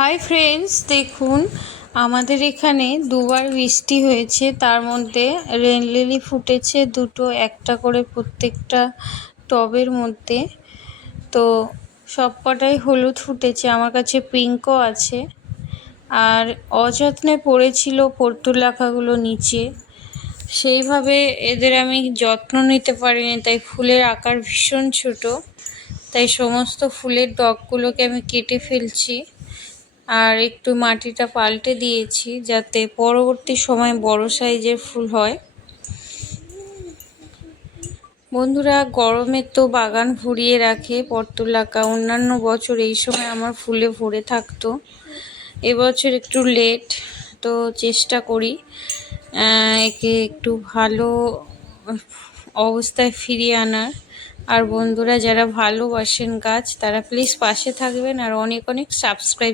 Hi friends, দেখুন আমাদের এখানে দুবার বৃষ্টি হয়েছে। তার মধ্যে রেন লিলি ফুটেছে দুটো, একটা করে প্রত্যেকটা টবের মধ্যে। তো সব কটাই হলুদ ফুটেছে, আমার কাছে পিঙ্কও আছে। আর অযত্নে পড়েছিল পর্তুলাকাগুলো নিচে, সেইভাবে এদের আমি যত্ন নিতে পারিনি, তাই ফুলের আকার ভীষণ ছোট। তাই সমস্ত ফুলের ডগগুলোকে আমি কেটে ফেলছি আর একটু মাটিটা পাল্টে দিয়েছি যাতে পরবর্তী সময় বড় সাইজের ফুল হয়। বন্ধুরা, গরমে তো বাগান ভরিয়ে রাখে পর্তুলাকা। অন্যান্য বছর এই সময় আমার ফুলে ভরে থাকতো, এবছর একটু লেট। তো চেষ্টা করি একে একটু ভালো অবস্থায় ফিরিয়ে আনার। আর বন্ধুরা, যারা ভালোবাসেন গাছ তারা প্লিজ পাশে থাকবেন আর অনেক অনেক সাবস্ক্রাইব